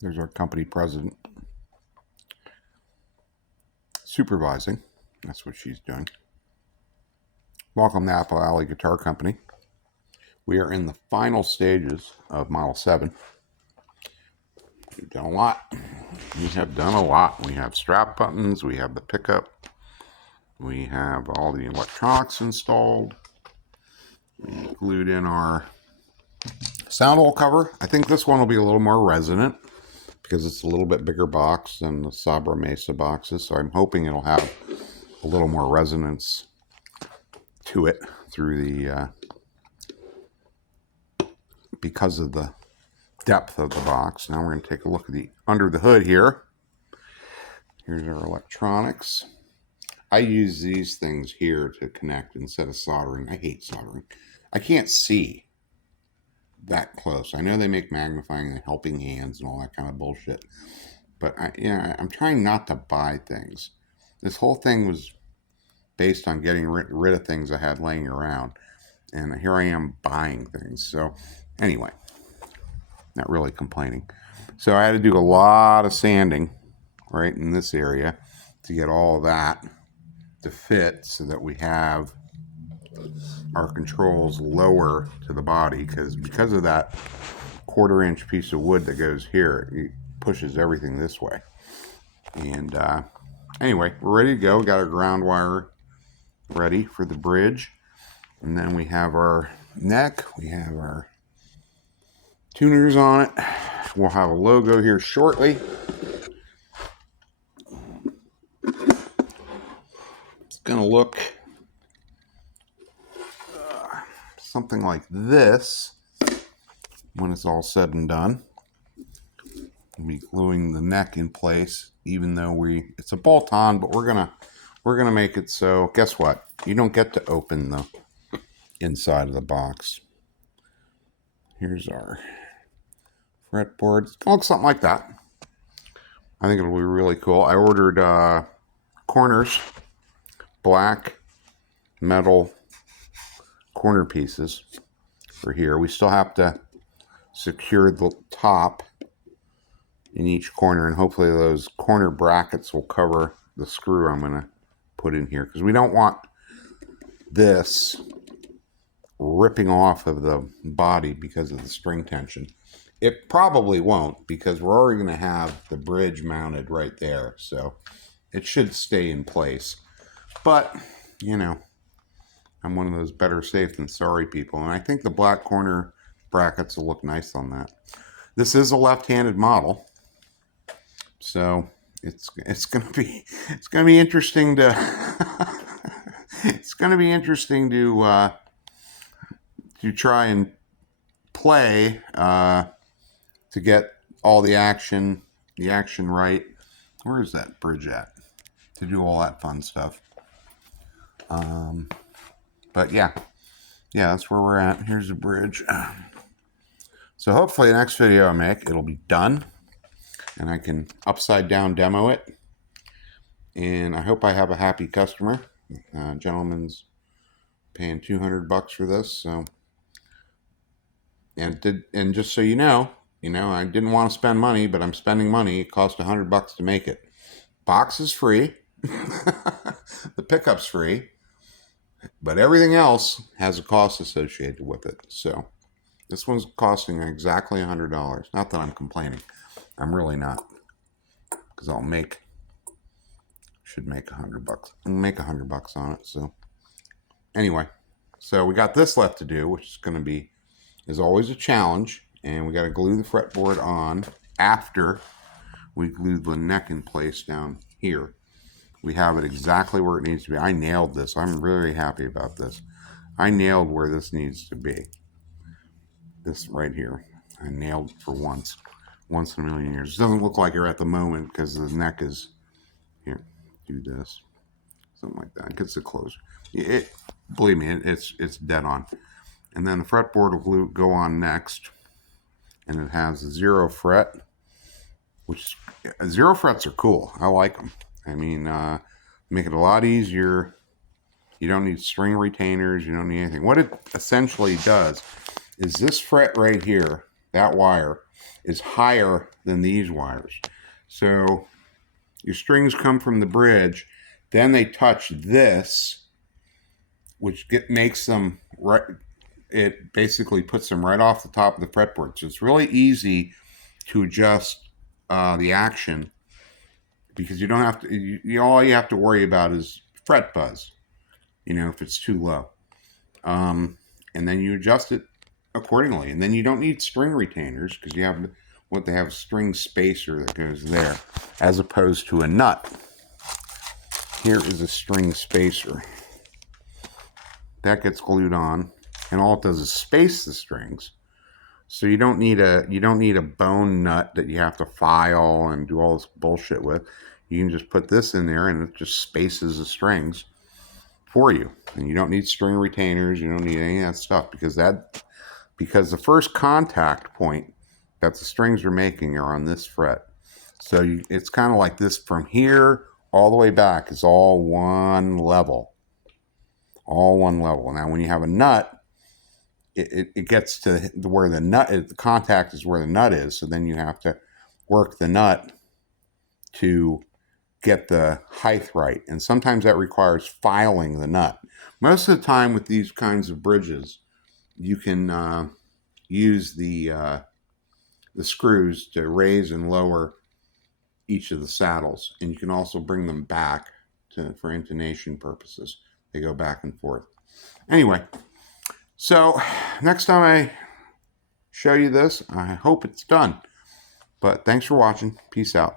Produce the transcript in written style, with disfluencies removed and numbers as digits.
There's our company president supervising. That's what she's doing. Welcome to Apple Alley Guitar Company. We are in the final stages of Model 7. We've done a lot. We have done a lot. We have strap buttons. We have the pickup. We have all the electronics installed. We glued in our sound hole cover. I think this one will be a little more resonant because it's a little bit bigger box than the Sabra Mesa boxes. So I'm hoping it'll have a little more resonance to it through the because of the depth of the box. Now we're going to take a look at the under the hood here. Here's our electronics. I use these things here to connect instead of soldering. I hate soldering. I can't see that close. I know they make magnifying and helping hands and all that kind of bullshit, but I'm trying not to buy things. This whole thing was based on getting rid of things I had laying around, and here I am buying things. So anyway, not really complaining. So I had to do a lot of sanding right in this area to get all of that to fit so that we have our controls lower to the body, because of that 1/4 inch piece of wood that goes here, it pushes everything this way. And anyway, we're ready to go. We got our ground wire ready for the bridge, and then we have our neck. We have our tuners on it. We'll have a logo here shortly. It's gonna look something like this when it's all said and done. We'll be gluing the neck in place, even though it's a bolt-on, but we're gonna make it so, guess what? You don't get to open the inside of the box. Here's our fretboard. It's gonna look something like that. I think it'll be really cool. I ordered corners, black metal corner pieces for here. We still have to secure the top in each corner, and hopefully those corner brackets will cover the screw I'm going to put in here, because we don't want this ripping off of the body because of the string tension. It probably won't, because we're already going to have the bridge mounted right there, so it should stay in place. But I'm one of those better safe than sorry people, and I think the black corner brackets will look nice on that. This is a left-handed model, so it's gonna be interesting to it's gonna be interesting to try and play to get all the action right. Where is that bridge at? To do all that fun stuff. But yeah, that's where we're at. Here's the bridge. So hopefully the next video I make, it'll be done, and I can upside down demo it. And I hope I have a happy customer. Gentleman's paying $200 for this. So, and just so you know, I didn't want to spend money, but I'm spending money. It cost $100 to make it. Box is free. The pickup's free. But everything else has a cost associated with it. So this one's costing exactly $100. Not that I'm complaining. I'm really not. Because should make $100. I'll make $100 on it. So anyway, so we got this left to do, which is going to be, as always, a challenge. And we got to glue the fretboard on after we glue the neck in place down here. We have it exactly where it needs to be. I nailed this. I'm very happy about this. I nailed where this needs to be. This right here. I nailed it for once in a million years. It doesn't look like it at the moment because the neck is here. Do this. Something like that. It gets it closer. Believe me, it's dead on. And then the fretboard will go on next. And it has a 0 fret, which 0 frets are cool. I like them. I mean, make it a lot easier. You don't need string retainers. You don't need anything. What it essentially does is this fret right here, that wire, is higher than these wires. So your strings come from the bridge, then they touch this, which makes them right. It basically puts them right off the top of the fretboard. So it's really easy to adjust the action, because you don't have to. All you have to worry about is fret buzz. If it's too low, and then you adjust it accordingly. And then you don't need string retainers, because you have they have a string spacer that goes there, as opposed to a nut. Here is a string spacer that gets glued on, and all it does is space the strings. So you don't need a bone nut that you have to file and do all this bullshit with. You can just put this in there, and it just spaces the strings for you. And you don't need string retainers. You don't need any of that stuff, because the first contact point that the strings are making are on this fret. So it's kind of like this from here all the way back is all one level. All one level. Now, when you have a nut, it gets to where the contact is where the nut is. So then you have to work the nut to get the height right. And sometimes that requires filing the nut. Most of the time with these kinds of bridges, you can use the screws to raise and lower each of the saddles. And you can also bring them back for intonation purposes. They go back and forth. Anyway, so next time I show you this, I hope it's done. But thanks for watching. Peace out.